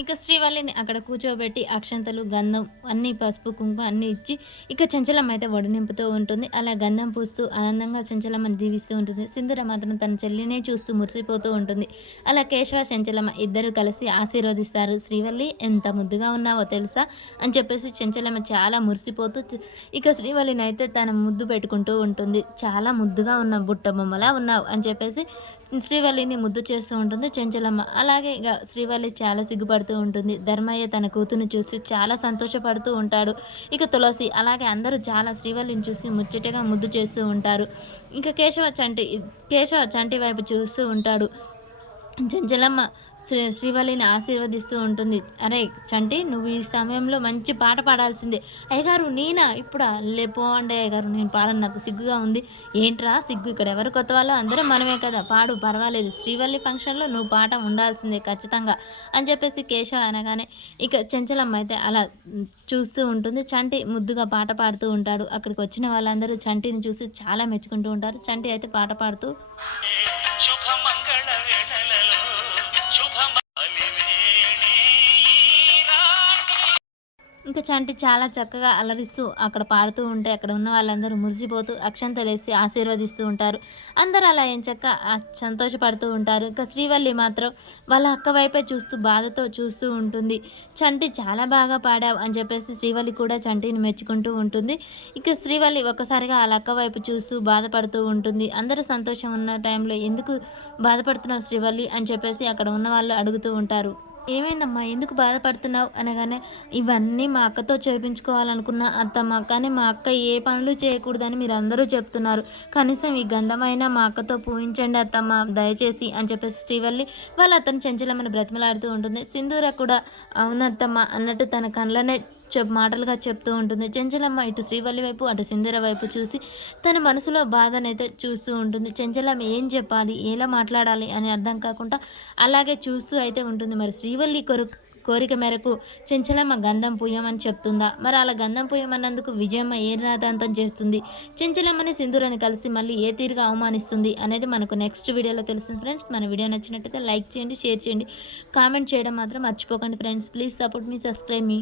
ఇక శ్రీవల్లిని అక్కడ కూర్చోబెట్టి అక్షంతలు, గంధం అన్నీ పసుపు, కుంకుమ అన్నీ ఇచ్చి ఇక చెంచలమ్మ అయితే నింపుతూ ఉంటుంది. అలా గంధం పూస్తూ ఆనందంగా చెంచలమ్మని దీవిస్తూ ఉంటుంది. సింధూర మాత్రం తన చెల్లినే చూస్తూ మురిసిపోతూ ఉంటుంది. అలా కేశవ, చెంచలమ్మ ఇద్దరు కలిసి ఆశీర్వదిస్తారు. శ్రీవల్లి ఎంత ముద్దుగా ఉన్నావో తెలుసా అని చెప్పేసి చెంచలమ్మ చాలా మురిసిపోతూ ఇక శ్రీవల్లిని అయితే తన ముద్దు పెట్టుకుంటూ ఉంటుంది. చాలా ముద్దుగా ఉన్నావు, బుట్ట బొమ్మలా ఉన్నావు అని చెప్పేసి శ్రీవల్లిని ముద్దు చేస్తూ ఉంటుంది చెంచలమ్మ. అలాగే ఇక శ్రీవల్లి చాలా సిగ్గుపడుతూ ఉంటుంది. ధర్మయ్య తన కూతురుని చూసి చాలా సంతోషపడుతూ ఉంటాడు. ఇక తులసి అలాగే అందరూ చాలా శ్రీవల్లిని చూసి ముచ్చటగా ముద్దు చేస్తూ ఉంటారు. ఇంకా కేశవ చంటి వైపు చూస్తూ ఉంటాడు. చెంచలమ్మ శ్రీవల్లిని ఆశీర్వదిస్తూ ఉంటుంది. అరే చంటి, నువ్వు ఈ సమయంలో మంచి పాట పాడాల్సిందే. అయ్యగారు నేనా ఇప్పుడా? లేపో అండి అయ్యగారు, నేను పాడను, నాకు సిగ్గుగా ఉంది. ఏంట్రా సిగ్గు? ఇక్కడ ఎవరు కొత్త వాళ్ళు? అందరూ మనమే కదా, పాడు పర్వాలేదు. శ్రీవల్లి ఫంక్షన్లో నువ్వు పాట ఉండాల్సిందే ఖచ్చితంగా అని చెప్పేసి కేశవ అనగానే ఇక చెంచలమ్మ అయితే అలా చూస్తూ ఉంటుంది. చంటి ముద్దుగా పాట పాడుతూ ఉంటాడు. అక్కడికి వచ్చిన వాళ్ళందరూ చంటిని చూసి చాలా మెచ్చుకుంటూ ఉంటారు. చంటి అయితే పాట పాడుతూ ఇంకా చంటి చాలా చక్కగా అలరిస్తూ అక్కడ పాడుతూ ఉంటే అక్కడ ఉన్న వాళ్ళందరూ మురిసిపోతూ అక్షంతలేసి ఆశీర్వదిస్తూ ఉంటారు. అందరూ అలా ఎంచక్క సంతోషపడుతూ ఉంటారు. ఇంకా శ్రీవల్లి మాత్రం వాళ్ళ అక్క వైపే చూస్తూ బాధతో చూస్తూ ఉంటుంది. చంటి చాలా బాగా పాడావు అని చెప్పేసి శ్రీవల్లి కూడా చంటిని మెచ్చుకుంటూ ఉంటుంది. ఇక శ్రీవల్లి ఒక్కసారిగా వాళ్ళ అక్క వైపు చూస్తూ బాధపడుతూ ఉంటుంది. అందరూ సంతోషం ఉన్న టైంలో ఎందుకు బాధపడుతున్నావు శ్రీవల్లి అని చెప్పేసి అక్కడ ఉన్న వాళ్ళు అడుగుతూ ఉంటారు. ఏమైందమ్మా, ఎందుకు బాధపడుతున్నావు అనగానే ఇవన్నీ మా అక్కతో చేయించుకోవాలనుకున్న అత్తమ్మ, కానీ మా అక్క ఏ పనులు చేయకూడదని మీరు అందరూ చెప్తున్నారు. కనీసం ఈ గంధమైనా మా అక్కతో పూయించండి అత్తమ్మ దయచేసి అని చెప్పేసి శ్రీవల్లి వాళ్ళ అతను చెంచలమ్మని బ్రతిమలాడుతూ ఉంటుంది. సింధూర కూడా అవునత్తమ్మ అన్నట్టు తన కళ్ళనే మాటలుగా చెప్తూ ఉంటుంది. చెంచలమ్మ ఇటు శ్రీవల్లి వైపు అటు సింధూర వైపు చూసి తన మనసులో బాధనైతే చూస్తూ ఉంటుంది. చెంచలమ్మ ఏం చెప్పాలి, ఎలా మాట్లాడాలి అని అర్థం కాకుండా అలాగే చూస్తూ అయితే ఉంటుంది. మరి శ్రీవల్లి కోరిక మేరకు చెంచలమ్మ గంధం పూయమని చెప్తుందా? మరి అలా గంధం పూయమన్నందుకు విజయమ్మ ఏ రాధాంతం చేస్తుంది? చెంచలమ్మని సింధూరని కలిసి మళ్ళీ ఏ తీరుగా అవమానిస్తుంది అనేది మనకు నెక్స్ట్ వీడియోలో తెలుస్తుంది ఫ్రెండ్స్. మన వీడియో నచ్చినట్టయితే లైక్ చేయండి, షేర్ చేయండి, కామెంట్ చేయడం మాత్రం మర్చిపోకండి friends. Please support me, subscribe me.